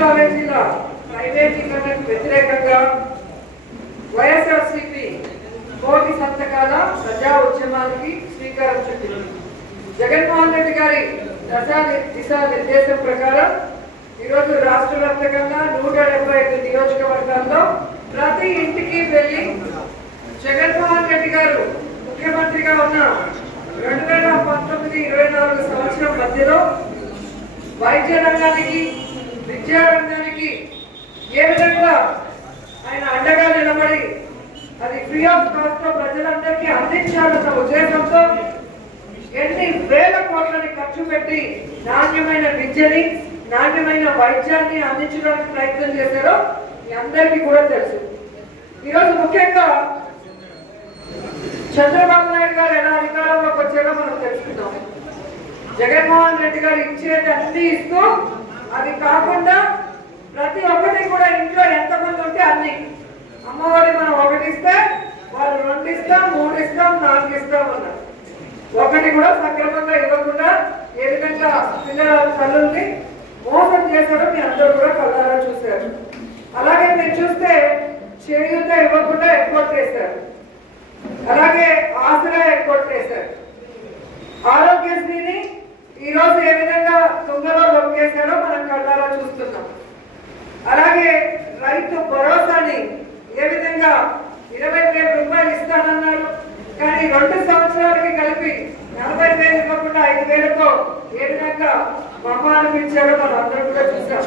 కాలేజీల ప్రైవేటీకరణకు వ్యతిరేకంగా వైఎస్ఆర్సీపీ కోటి సంతకాల ప్రజా ఉద్యమానికి శ్రీకారం చుట్టింది. జగన్మోహన్ రెడ్డి గారి దిశా నిర్దేశం ప్రకారం ఈరోజు రాష్ట్ర వ్యాప్తంగా 175 నియోజకవర్గాల్లో ప్రతి ఇంటికి వెళ్లి జగన్మోహన్ రెడ్డి గారు ముఖ్యమంత్రిగా ఉన్న 2019-24 సంవత్సరం మధ్యలో వైద్య రంగానికి, విద్యా రంగానికి ఏ విధంగా ఆయన అండగా నిలబడి అది ఫ్రీ ఆఫ్ కాస్ట్ తో ప్రజలందరికీ అందించాలన్న ఉద్దేశంతో ఎన్ని వేల కోట్లని ఖర్చు పెట్టి నాణ్యమైన విద్యని, నాణ్యమైన వైద్యాన్ని అందించడానికి ప్రయత్నం చేశారో మీ అందరికీ కూడా తెలుసు. ఈరోజు ముఖ్యంగా చంద్రబాబు నాయుడు గారు ఎలా అధికారంలోకి వచ్చారో మనం తెలుసుకుందాం. జగన్మోహన్ రెడ్డి గారు ఇచ్చేది అన్ని ఇస్తూ, అది కాకుండా ప్రతి ఒక్కటి కూడా ఇంట్లో ఎంతమంది ఉంటే అన్ని అమ్మఒడి మనం 1 ఇస్తే వాళ్ళు 2 ఇస్తాం, 3 ఇస్తాం, 4 ఇస్తాం అన్నారు. ఒకటి కూడా సక్రమంగా ఇవ్వకుండా ఏ విధంగా పిల్లల తల్లుల్ని మోసం చేశారో మీ అందరూ కూడా కళ్ళారా చూశారు. అలాగే మీరు చూస్తే చేయూత ఇవ్వకుండా ఎక్స్పోర్ట్ చేశారు, అలాగే ఆసరా ఎక్స్పోర్ట్ చేశారు. ఆరోగ్యశ్రీని ఈ రోజు ఏ విధంగా తుంగలో లొక్కేశారో మనం కళ్ళారా చూస్తున్నాం. అలాగే రైతు భరోసాని ఏ విధంగా 20,000 రూపాయలు ఇస్తానన్నారు, కానీ 2 సంవత్సరాలకి కలిపి 40,000 ఇవ్వకుండా 5,000తో ఏ విధంగా అనిపించారో మనం అందరూ కూడా చూసాం.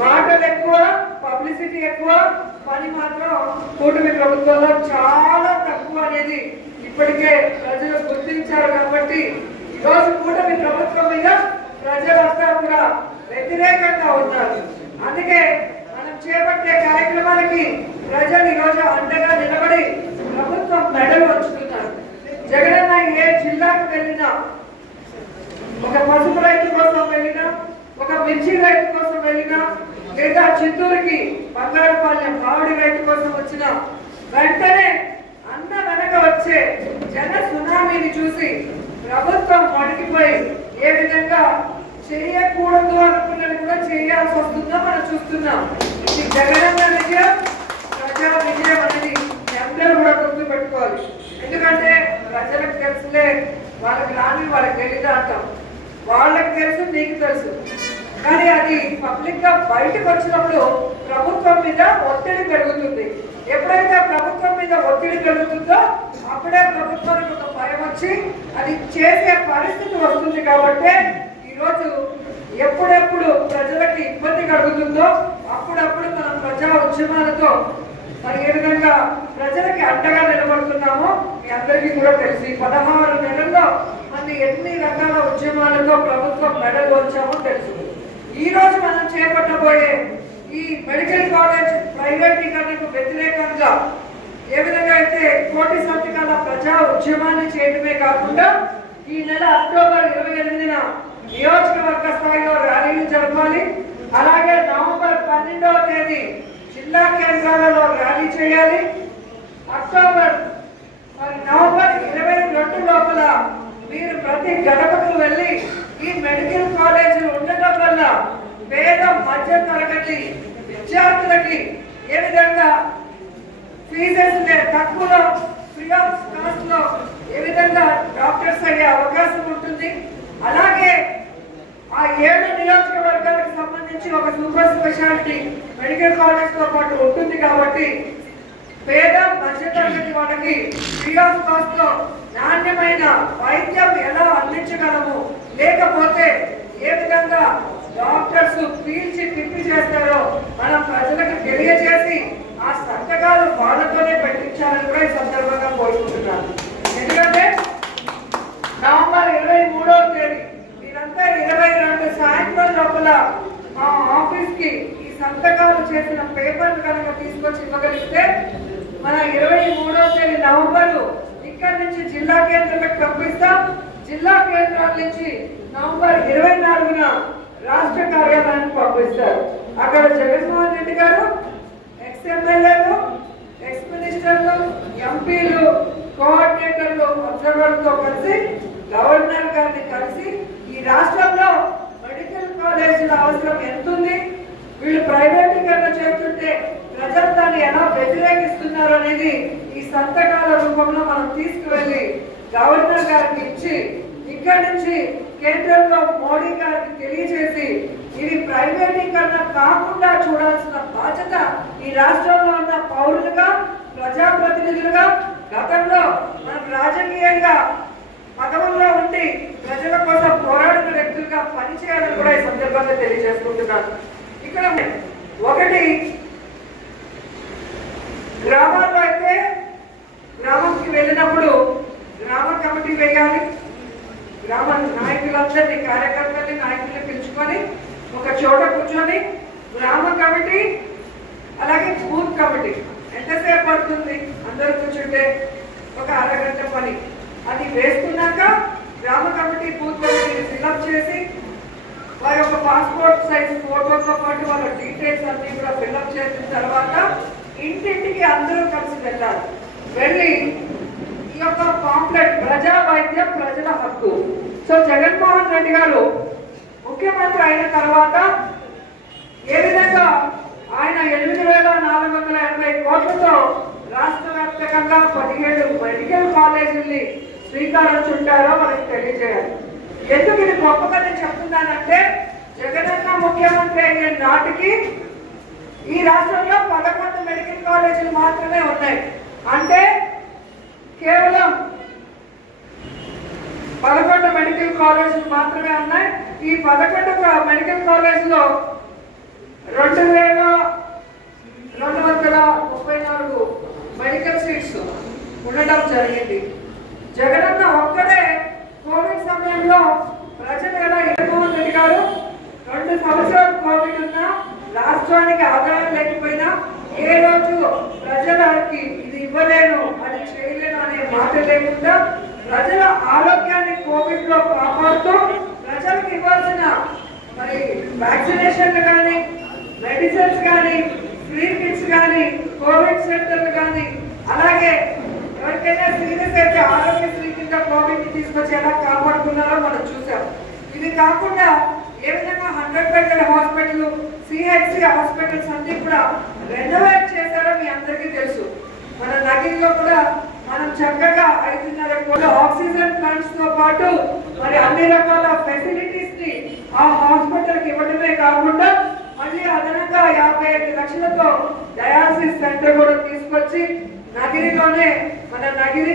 మాటలు ఎక్కువ, పబ్లిసిటీ ఎక్కువ, పని మాత్రం కూటమి ప్రభుత్వంలో చాలా తక్కువ అనేది ఇప్పటికే ప్రజలు గుర్తించారు. కాబట్టి ఈరోజు కూటమి ప్రభుత్వం మీద ప్రజలంతా కూడా వ్యతిరేకంగా ఉన్నారు. అందుకే మనం చేపట్టే కార్యక్రమాలకి ప్రజలు ఈరోజు అండగా నిలబడి ప్రభుత్వం మెడలు వంచుతున్నారు. జగనన్న ఏ జిల్లాకు వెళ్ళినా, ఒక పసుపు రైతు కోసం వెళ్ళినా, ఒక మిర్చి రైతు కోసం వెళ్ళినా, లేదా చిత్తూరుకి బంగారుపాలెం మామిడి రైతు కోసం వచ్చిన వెంటనే అన్న వెనక వచ్చే జన సునామీని చూసి ప్రభుత్వం వణికిపోయి ఏ విధంగా చేయకూడదు అనుకున్నది కూడా చేయాల్సి వస్తుందో మనం చూస్తున్నాం. ఇది జగనన్న విజయం, ప్రజా విజయం అనేది అందరూ కూడా గుర్తు పెట్టుకోవాలి. ఎందుకంటే ప్రజలకు తెలుసులే, వాళ్ళకి రాని వాళ్ళకి తెలీదా అంటాం. వాళ్ళకి తెలుసు, నీకు తెలుసు, కానీ అది పబ్లిక్ గా బయటకు వచ్చినప్పుడు ప్రభుత్వం మీద ఒత్తిడి పెరుగుతుంది. ఎప్పుడైతే ప్రభుత్వం మీద ఒత్తిడి పెరుగుతుందో అప్పుడే ప్రభుత్వానికి ఒక భయం వచ్చి అది చేసే పరిస్థితి వస్తుంది. కాబట్టి ఈరోజు ఎప్పుడెప్పుడు ప్రజలకి ఇబ్బంది కలుగుతుందో అప్పుడప్పుడు మనం ప్రజా ఉద్యమాలతో మరి ఏ విధంగా ప్రజలకి అండగా నిలబడుతున్నామో మీ అందరికీ కూడా తెలిసి 16 నెలల్లో మనం ఎన్ని రకాల ఉద్యమాలతో ప్రభుత్వం మెడలు వచ్చామో తెలుసు. ఈ రోజు మనం చేపట్టబోయే ఈ మెడికల్ కాలేజ్ ప్రైవేటీకరణకు వ్యతిరేకంగా ఏ విధంగా అయితే కోటి సంతకాల ప్రజా ఉద్యమాన్ని చేయడమే కాకుండా ఈ నెల అక్టోబర్ 28న నియోజకవర్గ స్థాయిలో ర్యాలీలు జరపాలి. అలాగే నవంబర్ 12వ తేదీ జిల్లా కేంద్రాలలో ర్యాలీ చేయాలి. నవంబర్ 22 లోపల మీరు ప్రతి గడపకు వెళ్ళి ఈ మెడికల్ కాలేజీలు ఉండటం వల్ల పేద మధ్య తరగతి విద్యార్థులకి ఏ విధంగా ఫీజెస్ తక్కువలో ఫ్రీ ఆఫ్ కాస్ట్ లో ఏ విధంగా డాక్టర్స్ అయ్యే అవకాశం ఉంటుంది. అలాగే ఆ 7 నియోజకవర్గాలకు సంబంధించి ఒక సూపర్ స్పెషాలిటీ మెడికల్ కాలేజ్ తో పాటు ఉంటుంది. కాబట్టి పేద మధ్యతరగతి వాళ్ళకి ఫ్రీ ఆఫ్ కాస్ట్ లో నాణ్యమైన వైద్యం ఎలా అందించగలము, లేకపోతే ఏ విధంగా డాక్టర్స్ పీల్చి పిప్పి చేస్తారో మనం ప్రజలకు తెలియజేసి ఆ సంతకాలు వాళ్ళతోనే పెట్టించాలని కూడా ఈ సందర్భంగా కోరుకుంటున్నాను. ఎందుకంటే నవంబర్ 23వ తేదీ మీరంతా 22 సాయంత్రం లోపల మా ఆఫీస్ కి ఈ సంతకాలు చేసిన పేపర్లు కనుక తీసుకొచ్చి ఇవ్వగలిగితే మన 23వ తేదీ నవంబరు ఇక్కడ నుంచి జిల్లా కేంద్రాలకు పంపిస్తాం. జిల్లా కేంద్రాల నుంచి నవంబర్ 24న రాష్ట్ర కార్యాలయానికి పంపిస్తారు. అక్కడ జగన్మోహన్ రెడ్డి గారు ఎక్స్-ఎమ్మెల్యేలు, ఎక్స్-మినిస్టర్లు, ఎంపీలు, కోఆర్డినేటర్లు, అబ్జర్వర్లతో కలిసి గవర్నర్ గారిని కలిసి ఈ రాష్ట్రంలో మెడికల్ కాలేజీల అవసరం ఎంత ఉంది, వీళ్ళు ప్రైవేటీకరణ చేస్తుంటే ప్రజలు దాన్ని ఎలా వ్యతిరేకిస్తున్నారు అనేది ఈ సంతకాల రూపంలో మనం తీసుకువెళ్ళి గవర్నర్ గారికి ఇచ్చి ఇక్కడి నుంచి కేంద్రంలో మోడీ గారికి తెలియజేసి ఇది ప్రైవేటీకరణ కాకుండా చూడాల్సిన బాధ్యత ఈ రాష్ట్రంలో ఉన్న పౌరులుగా ప్రజాప్రతినిధులుగా గతంలో మనం రాజకీయంగా పదవుల్లో ఉండి ప్రజల కోసం పోరాడిన వ్యక్తులుగా పనిచేయాలని కూడా ఈ సందర్భంగా తెలియజేసుకుంటున్నాను. ఇక్కడ ఒకటి గ్రామాల్లో అయితే గ్రామంకి వెళ్ళినప్పుడు గ్రామ కమిటీ వేయాలి. గ్రామ నాయకులందరినీ కార్యకర్తల్ని నాయకుల్ని పిలుచుకొని ఒక చోట కూర్చొని గ్రామ కమిటీ అలాగే బూత్ కమిటీ ఎంతసేపు పడుతుంది అందరూ కూర్చుంటే ఒక అరగంట పని అది వేసుకున్నాక గ్రామ కమిటీ బూత్ కమిటీని ఫిల్అప్ చేసి వారి యొక్క పాస్పోర్ట్ సైజ్ ఫోటోతో పాటు వాళ్ళ డీటెయిల్స్ అన్ని కూడా ఫిల్అప్ చేసిన తర్వాత ఇంటింటికి అందరూ కలిసి వెళ్ళాలి. వెళ్ళి ఈ యొక్క పాంప్లెట్ ప్రజా వైద్యం ప్రజల హక్కు. సో జగన్మోహన్ రెడ్డి గారు ముఖ్యమంత్రి అయిన తర్వాత ఏ విధంగా ఆయన 8,480 కోట్లతో రాష్ట్ర వ్యాప్తంగా 17 మెడికల్ కాలేజీల్ని శ్రీకారం చుట్టారో మనకి తెలియజేయాలి. ఎందుకు ఇది గొప్పగా నేను చెప్తున్నానంటే జగనన్న ముఖ్యమంత్రి అయ్యే నాటికి ఈ రాష్ట్రంలో 11 మెడికల్ కాలేజీలు మాత్రమే ఉన్నాయి. అంటే కేవలం 11 మెడికల్ కాలేజీలు మాత్రమే ఉన్నాయి. ఈ 11 మెడికల్ కాలేజీలో 2,234 మెడికల్ సీట్స్ ఉండడం జరిగింది. జగనన్న ఒక్కడే కోవిడ్ సమయంలో ప్రజలు ఎలా జగన్మోహన్ రెడ్డి గారు 2 సంవత్సరాలు కోవిడ్ ఉన్నా రాష్ట్రానికి ఆదాయం లేకపోయినా ఏ రోజు ప్రజలకి ఇది ఇవ్వలేను అది చేయలేను అనే మాట లేకుండా ప్రజల ఆరోగ్యాన్ని కోవిడ్ లో కాపాడుతూ ప్రజలకు ఇవ్వాల్సిన మరి వ్యాక్సినేషన్లు కానీ మెడిసిన్స్ కానీ ఫ్రీ కిట్స్ కానీ కోవిడ్ సెంటర్లు కానీ అలాగే ఎవరికైనా సీరియస్ అయితే ఆరోగ్యశ్రీ కింద కోవిడ్ ని తీసుకొచ్చి ఎలా కాపాడుకున్నారో మనం చూసాం. ఇది కాకుండా ఏ విధంగా 100 బెడ్డెడ్ హాస్పిటల్ సిహెచ్సి హాస్పిటల్స్ అన్ని కూడా రెనోవేట్ చేశారో మీ అందరికీ తెలుసు. మన నగిరిలో కూడా మనం చక్కగా 5.5 కోట్ల ఆక్సిజన్ ప్లాంట్స్ తో పాటు మరి అన్ని రకాల ఫెసిలిటీస్ ని ఆ హాస్పిటల్ కి ఇవ్వడమే కాకుండా మళ్ళీ అదనంగా 55 లక్షలతో డయాలసిస్ సెంటర్ కూడా తీసుకొచ్చి నగిరిలోనే మన నగిరి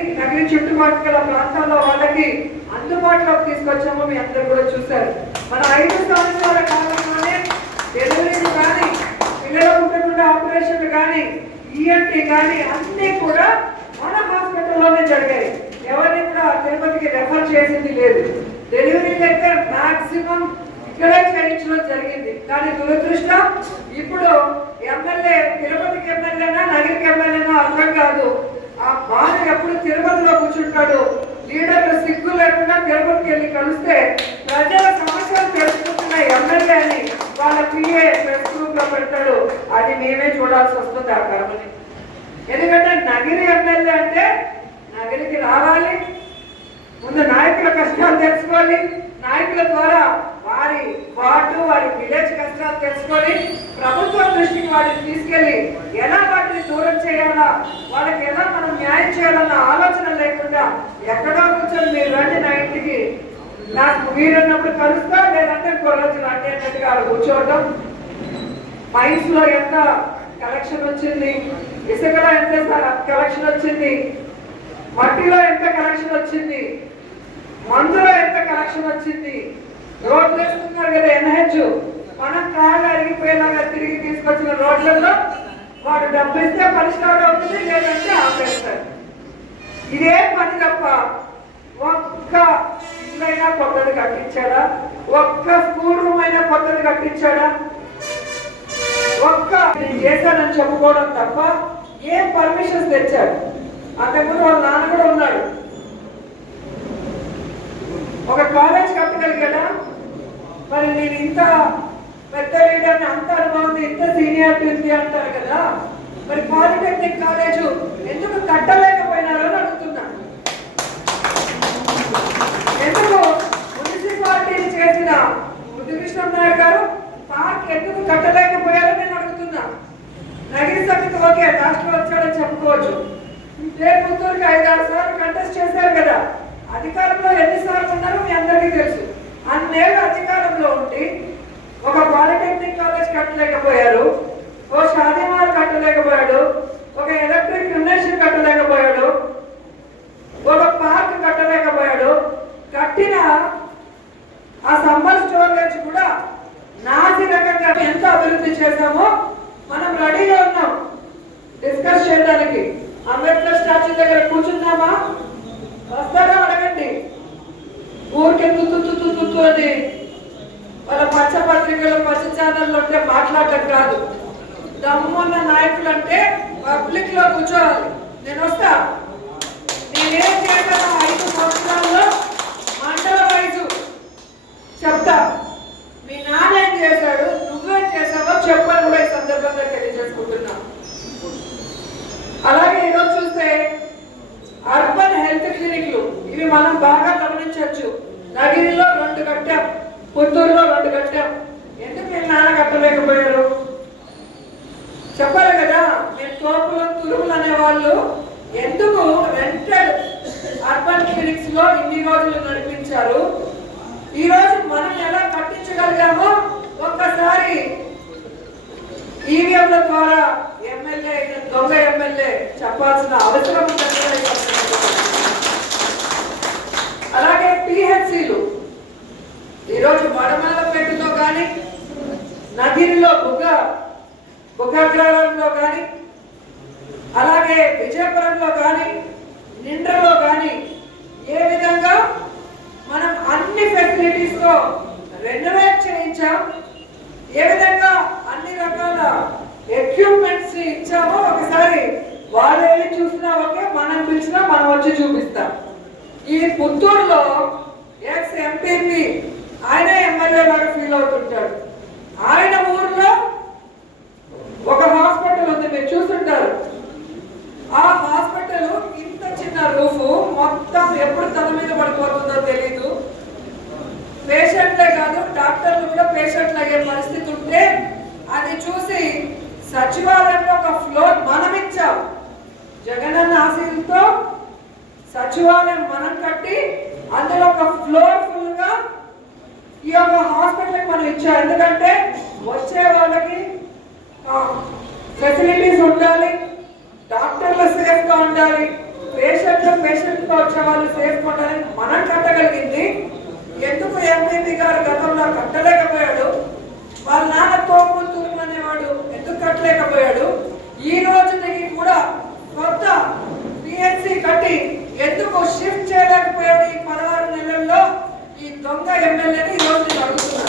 చుట్టుపక్కల ప్రాంతాల్లో వాళ్ళకి అందుబాటులోకి తీసుకొచ్చాము. మీ అందరూ కూడా చూశారు. మన 5 సంవత్సరాల కాలంలోనే డెలివరీలు కానీ పిల్లల పుట్టకుండా ఆపరేషన్లు కానీ ఈఎన్టీ కానీ అన్ని కూడా మన హాస్పిటల్లోనే జరిగాయి. ఎవరిని కూడా తిరుపతికి రెఫర్ చేసింది లేదు. డెలివరీలు అయితే మాక్సిమం ఇక్కడే చేయించడం జరిగింది. కానీ దురదృష్టం ఇప్పుడు ఎమ్మెల్యే తిరుపతికి ఎమ్మెల్యేనా నగిరికి ఎమ్మెల్యేనా అర్థం కాదు. ఆ బాధ ఎప్పుడు తిరుపతిలో కూర్చుంటాడు. లీడర్లు సిగ్గు లేకుండా తిరుపతికి వెళ్ళి కలిస్తే ప్రజల సమస్యలు తెలుసుకుంటున్న ఎమ్మెల్యే అని వాళ్ళ పిఏ ప్రెస్ గ్రూప్ లో పెడతాడు. అది మేమే చూడాల్సి వస్తుంది ఆ కర్మని. ఎందుకంటే నగిరి ఎమ్మెల్యే అంటే నగిరికి రావాలి, ముందు నాయకుల కష్టాలు తెలుసుకోవాలి, నాయకుల ద్వారా వారి వార్డు వారి విలేజ్ కష్టాలు తెలుసుకొని ప్రభుత్వం దృష్టికి వాటిని తీసుకెళ్లి ఎలా వాటిని దూరం చేయాలా, వాళ్ళకి ఎలా మనం న్యాయం చేయాలన్న ఆలోచన లేకుండా ఎక్కడో కూర్చొని మీరు రండి నా ఇంటికి నాకు వీరన్నప్పుడు కలుస్తా లేదంటే రోజు రండి అన్నట్టుగా కూర్చోవడం. మైన్స్ లో ఎంత కలెక్షన్ వచ్చింది, ఇసుకలో ఎంత కలెక్షన్ వచ్చింది, మట్టిలో ఎంత కలెక్షన్ వచ్చింది, మందులో ఎంత కలెక్షన్ వచ్చింది, రోడ్లు వేస్తున్నారు కదా ఎన్హెచ్ మనం కాళ్ళు అరిగిపోయేలాగా తిరిగి తీసుకొచ్చిన రోడ్లలో వాడు డబ్బు ఇస్తే పని స్టార్ట్ అవుతుంది, లేదంటే ఆపేస్తారు. ఇదే పని తప్ప ఒక్క ఇల్లైనా కొత్తది కట్టించాడా, ఒక్క స్కూల్ రూమ్ అయినా కొత్తది కట్టించాడా, ఒక్క చేశానని చెప్పుకోవడం తప్ప ఏం పర్మిషన్స్ తెచ్చాడు. అంతకుముందు వాళ్ళ నాన్న కూడా ఉన్నాడు. ఒక కాలేజ్ కట్టగలిగాడా? మరి నేను ఇంత పెద్ద లీడర్ని, అంత అనుభవం ఉంది, ఇంత సీనియారిటీ ఉంది అంటారు కదా, మరి పాలిటెక్నిక్ కాలేజు ఎందుకు కట్టలేకపోయినారో అని అడుగుతున్నాను. ఎందుకు మున్సిపాలిటీని చేసిన ముద్దుకృష్ణ నాయుడు గారు పార్క్ ఎందుకు కట్టలేకపోయారు ఓకే లాస్ట్ లో వచ్చాడని చెప్పుకోవచ్చు. రేపు పుత్తూరుకి 5-6 సార్లు కంటెస్ట్ చేశారు కదా. అధికారంలో ఎన్నిసార్లు ఉన్నారో మీ అందరికీ తెలుసు. అన్నేళ్ళు అధికారంలో ఉండి ఒక పాలిటెక్నిక్ కాలేజ్ కట్టలేకపోయారు, ఓ షాదీమాల్ కట్టలేకపోయాడు, ఒక ఎలక్ట్రిక్ యూనివర్సిటీ కట్టలేకపోయాడు, ఒక పార్క్ కట్టలేకపోయాడు. కట్టిన ఆ సమ్మర్ స్టోరేజ్ కూడా నాసి రకంగా ఎంత అభివృద్ధి చేశామో మనం రెడీగా ఉన్నాం డిస్కస్ చేయడానికి. అంబేద్కర్ స్టాచ్యూ దగ్గర కూర్చున్నామా? వస్తారా అడగండి. ఊరికే తుత్తు అని వాళ్ళ పచ్చ పత్రికలు పచ్చ ఛానళ్ళు ఉంటే మాట్లాడటం కాదు. దమ్మున్న నాయకులు అంటే పబ్లిక్ లో కూర్చోవాలి. నేను వస్తా, నేనేం చేశాను 5 సంవత్సరాల్లో మండల వైజు చెప్తా. మీ నాన్న ఏం చేశాడు, నువ్వేం చేశావో చెప్పని కూడా ఈ సందర్భంగా తెలియజేసుకుంటున్నా. అలాగే ఈరోజు చూస్తే అర్బన్ హెల్త్ క్లినిక్లు ఇవి మనం బాగా గమనించవచ్చు. నగిరిలో 2 కట్టాం, పుత్తూరులో 2 కట్టాం. ఎందుకు మీ నాన్న కట్టలేకపోయారు చెప్పాలి కదా. మీరు తోపులు తురుములు అనేవాళ్ళు ఎందుకు రెంటెడ్ అర్బన్ క్లినిక్స్ లో ఇన్ని రోజులు నడిపించారు? ఈ రోజు మనం ఎలా కట్టించగలిగామో ఒక్కసారి ఈవీఎంల ద్వారా ఎమ్మెల్యే దొంగ ఎమ్మెల్యే చెప్పాల్సిన అవసరం ఉంది. అలాగే పిహెచ్సిలు ఈరోజు వడమాలపేటలో కానీ, నగిరిలో బుగ్గగ్రహారంలో కానీ, అలాగే విజయపురంలో కానీ, నిండ్రలో కానీ ఏ విధంగా మనం అన్ని ఫెసిలిటీస్ తో రెనోవేట్ చేయించాం, ఏ విధంగా అన్ని రకాల ఎక్విప్మెంట్స్ ఇచ్చామో ఒకసారి వాళ్ళు వెళ్ళి చూసినా ఓకే, మనం పిలిచినా మనం వచ్చి చూపిస్తాం. ఈ పుత్తూరులో ఎక్స్ ఎంపీపీ ఆయన ఎమ్మెల్యే లాగా ఫీల్ అవుతుంటాడు. ఆయన ఊర్లో ఒక హాస్పిటల్ ఉంది, మీరు చూస్తుంటారు. ఆ హాస్పిటల్ ఇంత చిన్న రూఫ్, మొత్తం ఎప్పుడు తల మీద పడిపోతుందో తెలీదు. పేషెంట్లే కాదు డాక్టర్లు కూడా పేషెంట్లు అయ్యే పరిస్థితి ఉంటే అది చూసి సచివాలయంలో ఒక ఫ్లోర్ మనం ఇచ్చాం. జగనన్న ఆశీస్సులతో సచివాలయం మనం కట్టి అందులో ఒక ఫ్లోర్ ఫుల్ గా ఈ యొక్క హాస్పిటల్ మనం ఇచ్చాం. ఎందుకంటే వచ్చే వాళ్ళకి ఫెసిలిటీస్ ఉండాలి, డాక్టర్లు సేఫ్ గా ఉండాలి, పేషెంట్ తో వచ్చే వాళ్ళు సేఫ్ గా ఉండాలి. మనం కట్టగలిగింది. ఎందుకు ఎంపీ గారు గతంలో కట్టలేకపోయాడు? వాళ్ళ నాన్న తోపులు తురుము అనేవాడు ఎందుకు కట్టలేకపోయాడు? ఈ రోజుకి కూడా కొత్త పిహెచ్సి కట్టి ఎందుకు షిఫ్ట్ చేయలేకపోయాడు? ఈ 16 నెలల్లో ఈ దొంగ ఎమ్మెల్యేని ఈ రోజు అడుగుతున్నారు.